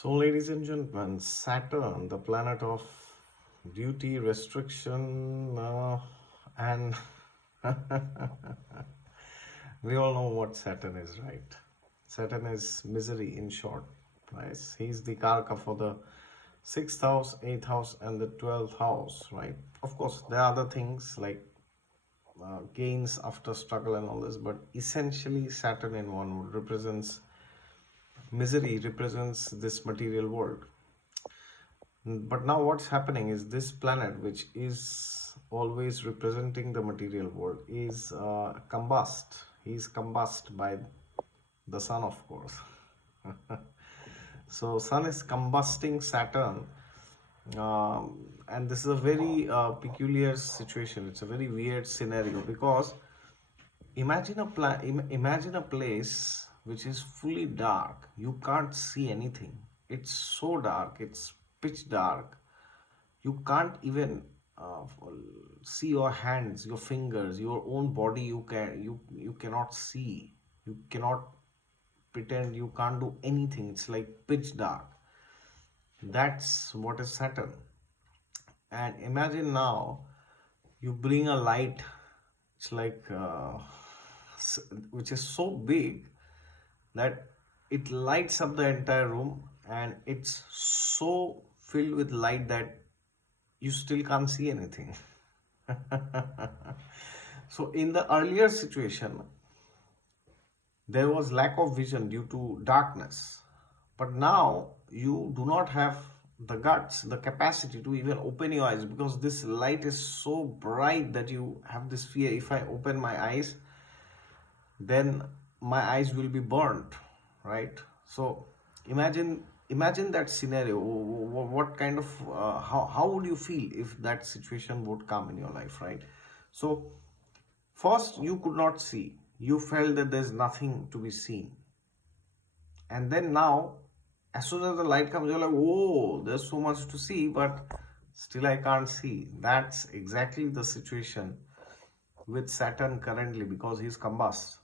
So, ladies and gentlemen, Saturn, the planet of duty, restriction, and we all know what Saturn is, right? Saturn is misery in short, right? He's the karaka for the sixth house, eighth house, and the 12th house, right? Of course, there are other things like gains after struggle and all this, but essentially, Saturn in one would represents misery, represents this material world. But now what's happening is this planet, which is always representing the material world, is combust. He's combust by the sun, of course. So sun is combusting Saturn, and this is a very peculiar situation. It's a very weird scenario because imagine a place which is fully dark. You can't see anything. It's so dark. It's pitch dark. You can't even uh, see your hands, your fingers, your own body. You cannot see. You cannot pretend. You can't do anything. It's like pitch dark. That's what is Saturn. And imagine now you bring a light. It's like which is so big that it lights up the entire room, and it's so filled with light that you still can't see anything. So in the earlier situation, there was lack of vision due to darkness. But now you do not have the guts, the capacity to even open your eyes because this light is so bright that you have this fear. If I open my eyes, then my eyes will be burnt, right? So imagine that scenario. What kind of how would you feel if that situation would come in your life, right? So first, you could not see. You felt that there's nothing to be seen. And then now, as soon as the light comes, you're like, whoa, there's so much to see, but still I can't see. That's exactly the situation with Saturn currently because he's combust.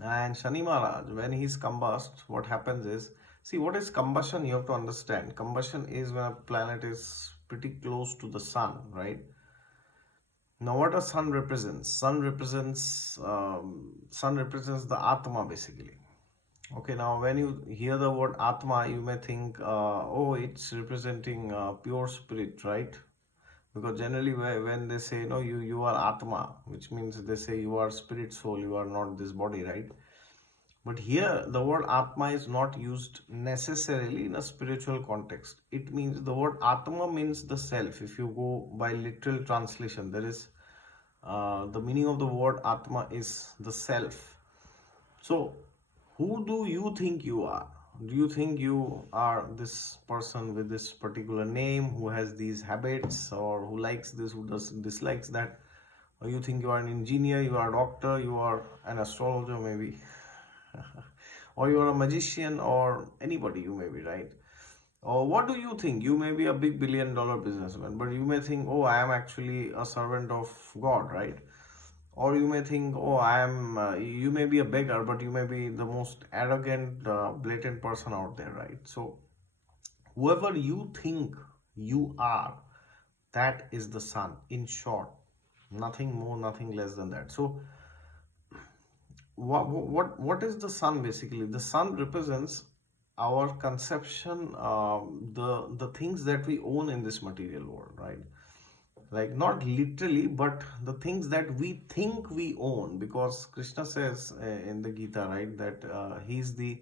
And Shani Maharaj, when he's combust, what happens is, see, what is combustion? You have to understand. Combustion is when a planet is pretty close to the sun, right? Now, what does sun represents? Sun represents the Atma basically. Okay, now when you hear the word Atma, you may think, oh, it's representing pure spirit, right? Because generally, when they say, no, you are Atma, which means they say you are spirit soul, you are not this body, right? But here, the word Atma is not used necessarily in a spiritual context. It means the word Atma means the self. If you go by literal translation, there is the meaning of the word Atma is the self. So, who do you think you are? Do you think you are this person with this particular name who has these habits, or who likes this, who does dislikes that? Or you think you are an engineer, you are a doctor, you are an astrologer maybe, or you are a magician, or anybody you may be, right? Or what do you think? You may be a big $1 billion businessman, but you may think, oh, I am actually a servant of God, right? Or you may think, oh, you may be a beggar, but you may be the most arrogant, blatant person out there, right? So, whoever you think you are, that is the sun, in short. Nothing more, nothing less than that. So, what is the sun basically? The sun represents our conception, the things that we own in this material world, right? Like not literally, but the things that we think we own, because Krishna says in the Gita, right, that he's the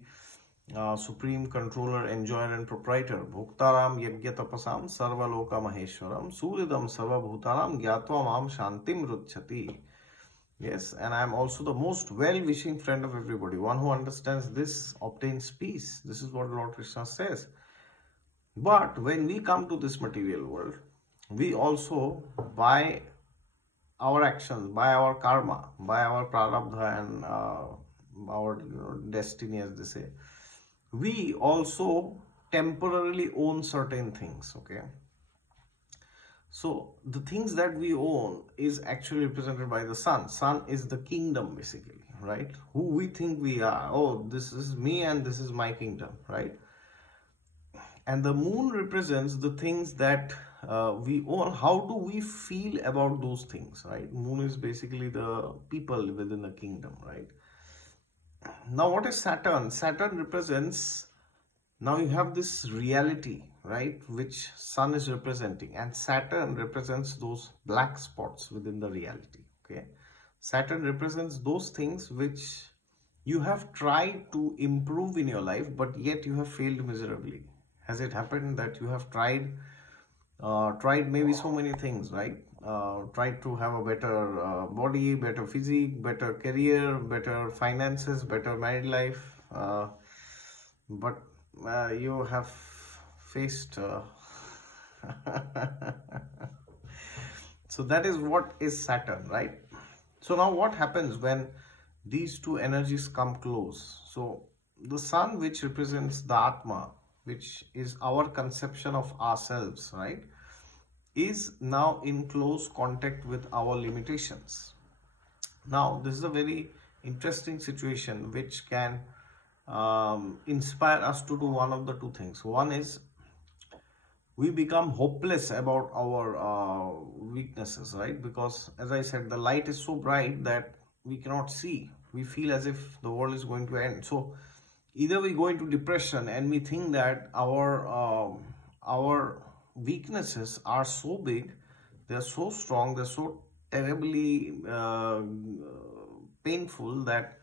supreme controller, enjoyer, and proprietor. Bhuktaram yajna tapasam sarva loka maheshwaram suridam sarva bhutaram gyatva mam shantim ruchyati. Yes, and I am also the most well-wishing friend of everybody. One who understands this obtains peace. This is what Lord Krishna says. But when we come to this material world, we also, by our actions, by our karma, by our prarabdha and our destiny, as they say, we also temporarily own certain things. Okay, so the things that we own is actually represented by the sun. Sun is the kingdom basically, right? Who we think we are. Oh, this is me and this is my kingdom, right? and the moon represents the things that we own. How do we feel about those things, right? Moon is basically the people within the kingdom, right? Now what is Saturn? Saturn represents, now you have this reality, right, which sun is representing, and Saturn represents those black spots within the reality. Okay, Saturn represents those things which you have tried to improve in your life, but yet you have failed miserably. Has it happened that you have tried maybe so many things, right? Tried to have a better body, better physique, better career, better finances, better married life, but you have faced. So that is what is Saturn, right? So now what happens when these two energies come close? So the sun, which represents the Atma, which is our conception of ourselves, right, is now in close contact with our limitations. Now, this is a very interesting situation which can inspire us to do one of the two things. One is we become hopeless about our weaknesses, right? Because as I said, the light is so bright that we cannot see. We feel as if the world is going to end. So either we go into depression and we think that our weaknesses are so big, they're so strong, they're so terribly painful that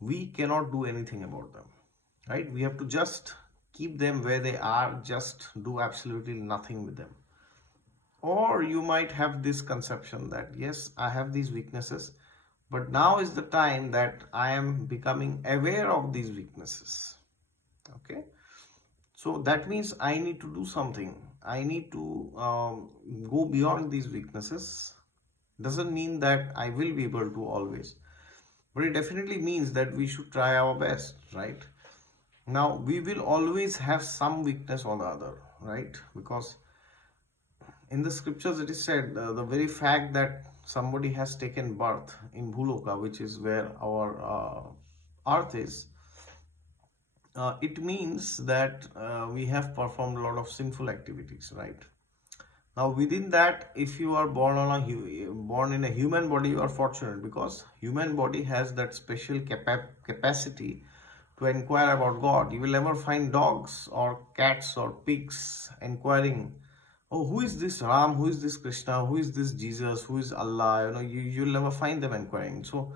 we cannot do anything about them, right? We have to just keep them where they are, just do absolutely nothing with them. Or you might have this conception that yes, I have these weaknesses, but now is the time that I am becoming aware of these weaknesses. Okay, so that means I need to do something. I need to go beyond these weaknesses. Doesn't mean that I will be able to always, but it definitely means that we should try our best, right? Now we will always have some weakness or the other, right? Because in the scriptures it is said, the very fact that somebody has taken birth in Bhuloka, which is where our earth is, it means that we have performed a lot of sinful activities, right? Now within that, if you are born in a human body, you are fortunate, because human body has that special capacity to inquire about God. You will never find dogs or cats or pigs inquiring, oh, who is this Ram, who is this Krishna, who is this Jesus, who is Allah. You'll never find them inquiring. So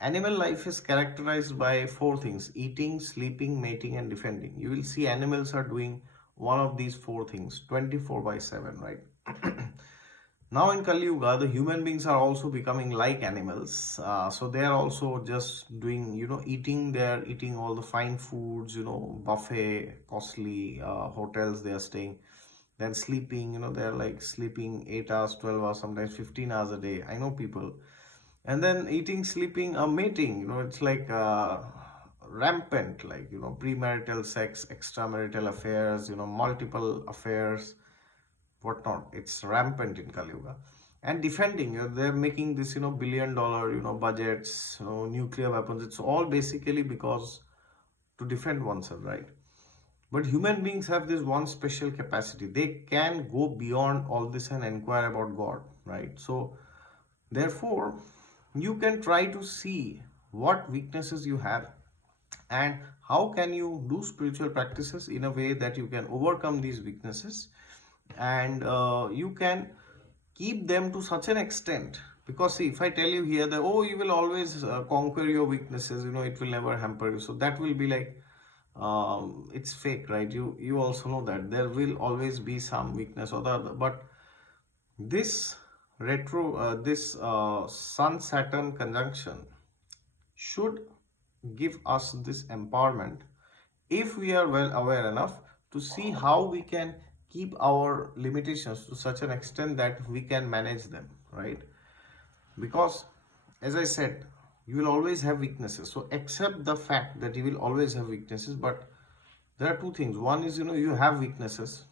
animal life is characterized by four things: eating, sleeping, mating, and defending. You will see animals are doing one of these four things 24 by 7, right? Now in Kali Yuga, the human beings are also becoming like animals. So they are also just doing, eating. They are eating all the fine foods, buffet, costly hotels they are staying. Then sleeping, they're like sleeping 8 hours, 12 hours, sometimes 15 hours a day. I know people. And then eating, sleeping, mating, it's like rampant, like, premarital sex, extramarital affairs, multiple affairs, whatnot. It's rampant in Kali Yuga. And defending, they're making this, $1 billion, budgets, nuclear weapons. It's all basically because to defend oneself, right? But human beings have this one special capacity. They can go beyond all this and inquire about God, right? So, therefore, you can try to see what weaknesses you have and how can you do spiritual practices in a way that you can overcome these weaknesses, and you can keep them to such an extent. Because see, if I tell you here that, oh, you will always conquer your weaknesses, it will never hamper you, so that will be like, it's fake, right? You also know that there will always be some weakness or the other. But this this Sun Saturn conjunction should give us this empowerment, if we are well aware enough to see how we can keep our limitations to such an extent that we can manage them, right? Because as I said, you will always have weaknesses. So accept the fact that you will always have weaknesses. But there are two things. One is, you have weaknesses,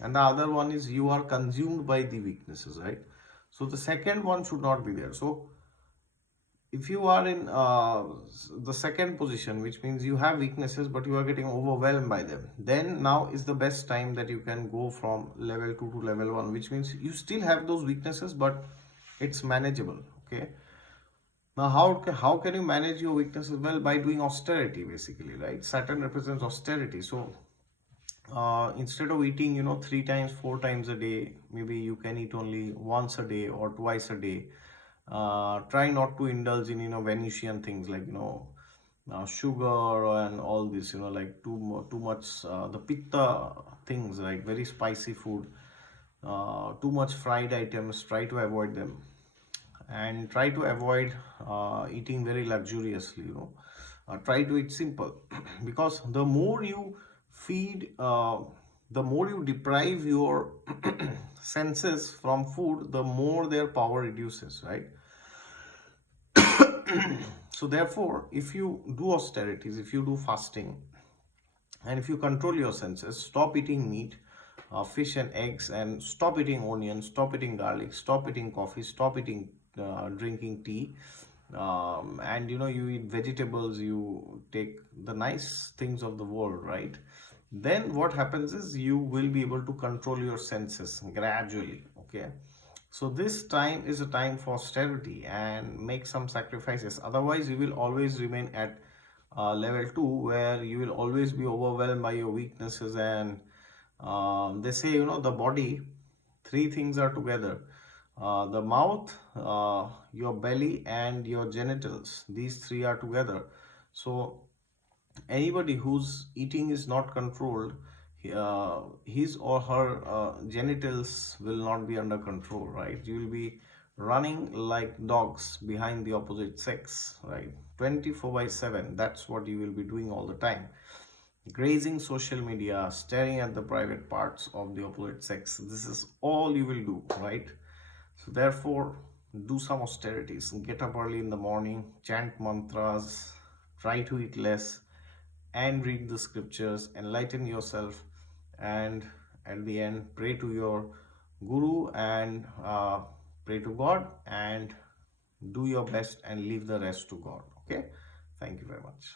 and the other one is you are consumed by the weaknesses, right? So the second one should not be there. So If you are in the second position, which means you have weaknesses but you are getting overwhelmed by them, then now is the best time that you can go from level 2 to level 1, which means you still have those weaknesses but it's manageable. Okay, now how can you manage your weaknesses? Well, by doing austerity basically, right? Saturn represents austerity. So instead of eating, 3 times 4 times a day, maybe you can eat only once a day or twice a day. Try not to indulge in Venusian things like sugar and all this, like too much the pitta things, right? Very spicy food, too much fried items, try to avoid them. And try to avoid eating very luxuriously, try to eat simple because the more you feed, the more you deprive your senses from food, the more their power reduces, right? So therefore, if you do austerities, if you do fasting, and if you control your senses, stop eating meat, fish and eggs, and stop eating onions, stop eating garlic, stop eating coffee, stop eating drinking tea, and you eat vegetables, you take the nice things of the world, right? Then what happens is you will be able to control your senses gradually. Okay, so this time is a time for austerity and make some sacrifices. Otherwise, you will always remain at level 2, where you will always be overwhelmed by your weaknesses. And they say, the body, three things are together: the mouth, your belly, and your genitals. These three are together. So anybody whose eating is not controlled, his or her genitals will not be under control, right? You will be running like dogs behind the opposite sex, right? 24 by 7, that's what you will be doing all the time. Grazing social media, staring at the private parts of the opposite sex. This is all you will do, right? So therefore, do some austerities. Get up early in the morning, chant mantras, try to eat less, and read the scriptures, enlighten yourself, and at the end, pray to your guru and pray to God, and do your best and leave the rest to God. Okay, thank you very much.